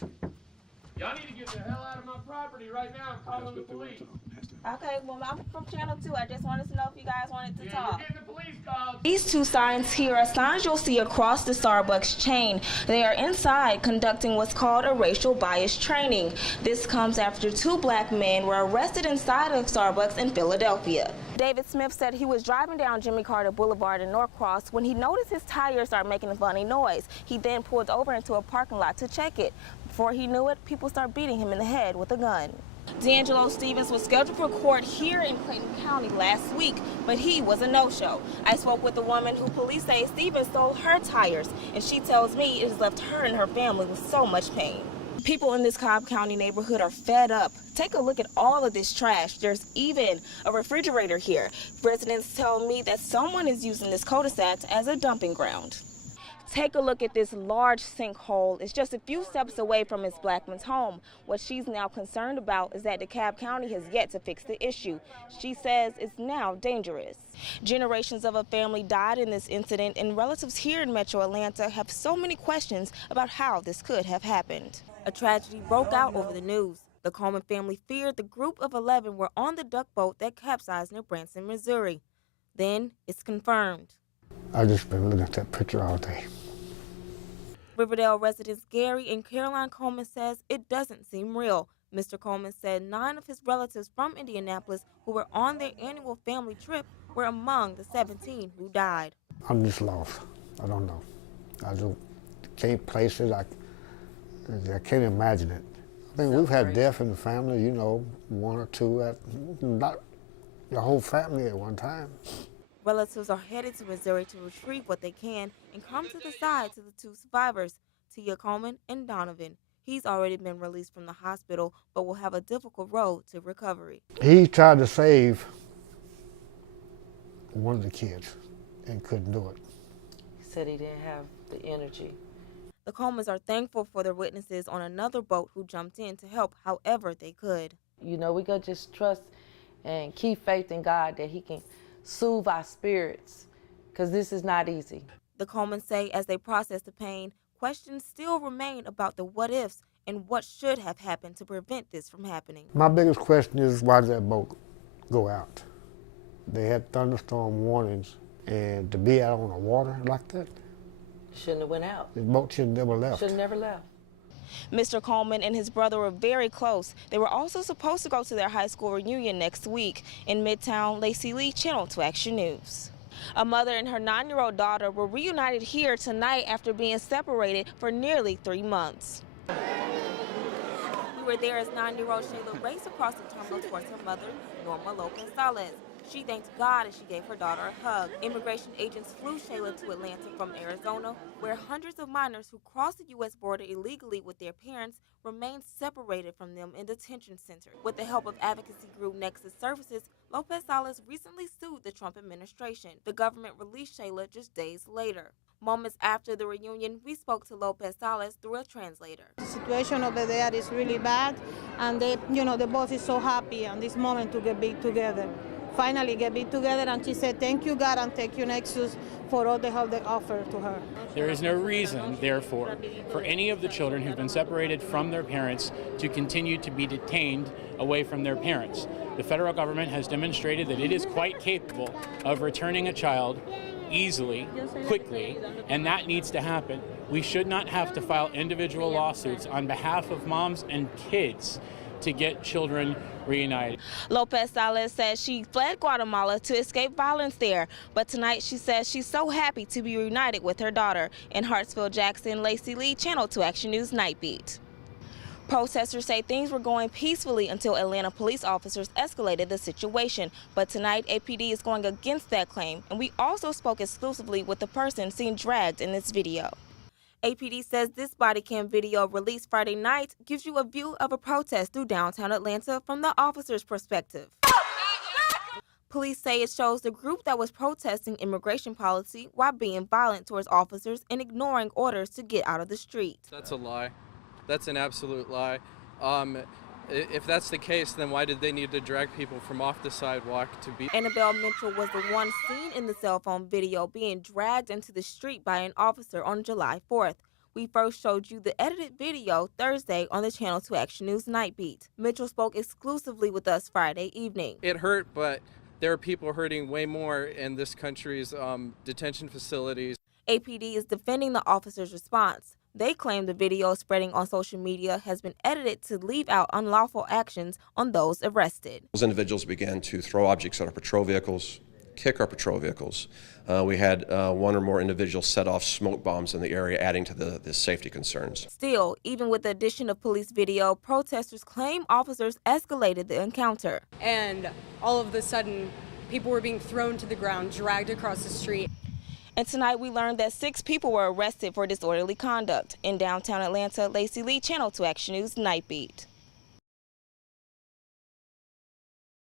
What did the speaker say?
Y'all need to get the hell out of my property right now. I'm calling the police. Okay, well, I'm from Channel 2. I just wanted to know if you guys wanted to talk. We're getting the police calls. These two signs here are signs you'll see across the Starbucks chain. They are inside conducting what's called a racial bias training. This comes after two black men were arrested inside of Starbucks in Philadelphia. David Smith said he was driving down Jimmy Carter Boulevard in Norcross when he noticed his tires started making a funny noise. He then pulled over into a parking lot to check it. Before he knew it, people started beating him in the head with a gun. D'Angelo Stevens was scheduled for court here in Clayton County last week, but he was a no-show. I spoke with a woman who police say Stevens stole her tires, and she tells me it has left her and her family with so much pain. People in this Cobb County neighborhood are fed up. Take a look at all of this trash. There's even a refrigerator here. Residents tell me that someone is using this cul-de-sac as a dumping ground. Take a look at this large sinkhole. It's just a few steps away from Ms. Blackman's home. What she's now concerned about is that DeKalb County has yet to fix the issue. She says it's now dangerous. Generations of a family died in this incident, and relatives here in Metro Atlanta have so many questions about how this could have happened. A tragedy broke out over the news. The Coleman family feared the group of 11 were on the duck boat that capsized near Branson, Missouri. Then it's confirmed. I've just been looking at that picture all day. Riverdale residents Gary and Caroline Coleman says it doesn't seem real. Mr. Coleman said 9 of his relatives from Indianapolis who were on their annual family trip were among the 17 who died. I'm just lost. I don't know. I just can't place it. I can't imagine it. I think we've had death in the family, you know, 1 or 2, not the whole family at one time. Relatives are headed to Missouri to retrieve what they can and come to the sides of the 2 survivors, Tia Coleman and Donovan. He's already been released from the hospital, but will have a difficult road to recovery. He tried to save one of the kids and couldn't do it. He said he didn't have the energy. The Colemans are thankful for their witnesses on another boat who jumped in to help however they could. You know, we gotta just trust and keep faith in God that he can soothe our spirits, because this is not easy. The Colemans say as they process the pain, questions still remain about the what-ifs and what should have happened to prevent this from happening. My biggest question is, why did that boat go out? They had thunderstorm warnings, and to be out on the water like that? Shouldn't have went out. The boat should have never left. Should have never left. Mr. Coleman and his brother were very close. They were also supposed to go to their high school reunion next week. In Midtown, Lacey Lee, Channel 2 Action News. A mother and her 9-year-old daughter were reunited here tonight after being separated for nearly 3 months. We were there as 9-year-old Shayla raced across the terminal towards her mother, Norma Lopez-Salez. She thanked God as she gave her daughter a hug. Immigration agents flew Shayla to Atlanta from Arizona, where hundreds of minors who crossed the U.S. border illegally with their parents remain separated from them in detention centers. With the help of advocacy group Nexus Services, Lopez-Salez recently sued the Trump administration. The government released Shayla just days later. Moments after the reunion, we spoke to Lopez-Salez through a translator. The situation over there is really bad, and the boss is so happy on this moment to get big together. Finally get big together, and she said, thank you, God, and thank you, Nexus, for all the help they offered to her. There is no reason, therefore, for any of the children who've been separated from their parents to continue to be detained away from their parents. The federal government has demonstrated that it is quite capable of returning a child easily, quickly, and that needs to happen. We should not have to file individual lawsuits on behalf of moms and kids to get children reunited. Lopez-Salez says she fled Guatemala to escape violence there, but tonight she says she's so happy to be reunited with her daughter. In Hartsville, Jackson, Lacey Lee, Channel 2 Action News Nightbeat. Protesters say things were going peacefully until Atlanta police officers escalated the situation, but tonight APD is going against that claim, and we also spoke exclusively with the person seen dragged in this video. APD says this body cam video released Friday night gives you a view of a protest through downtown Atlanta from the officer's perspective. Police say it shows the group that was protesting immigration policy while being violent towards officers and ignoring orders to get out of the street. That's a lie. That's an absolute lie. If that's the case, then why did they need to drag people from off the sidewalk to be? Annabelle Mitchell was the one seen in the cell phone video being dragged into the street by an officer on July 4th. We first showed you the edited video Thursday on the Channel 2 Action News Night Beat. Mitchell spoke exclusively with us Friday evening. It hurt, but there are people hurting way more in this country's detention facilities. APD is defending the officer's response. They claim the video spreading on social media has been edited to leave out unlawful actions on those arrested. Those individuals began to throw objects at our patrol vehicles, kick our patrol vehicles. We had one or more individuals set off smoke bombs in the area, adding to the safety concerns. Still, even with the addition of police video, protesters claim officers escalated the encounter. And all of a sudden, people were being thrown to the ground, dragged across the street. And tonight we learned that 6 people were arrested for disorderly conduct. In downtown Atlanta, Lacey Lee, Channel 2 Action News Night Beat.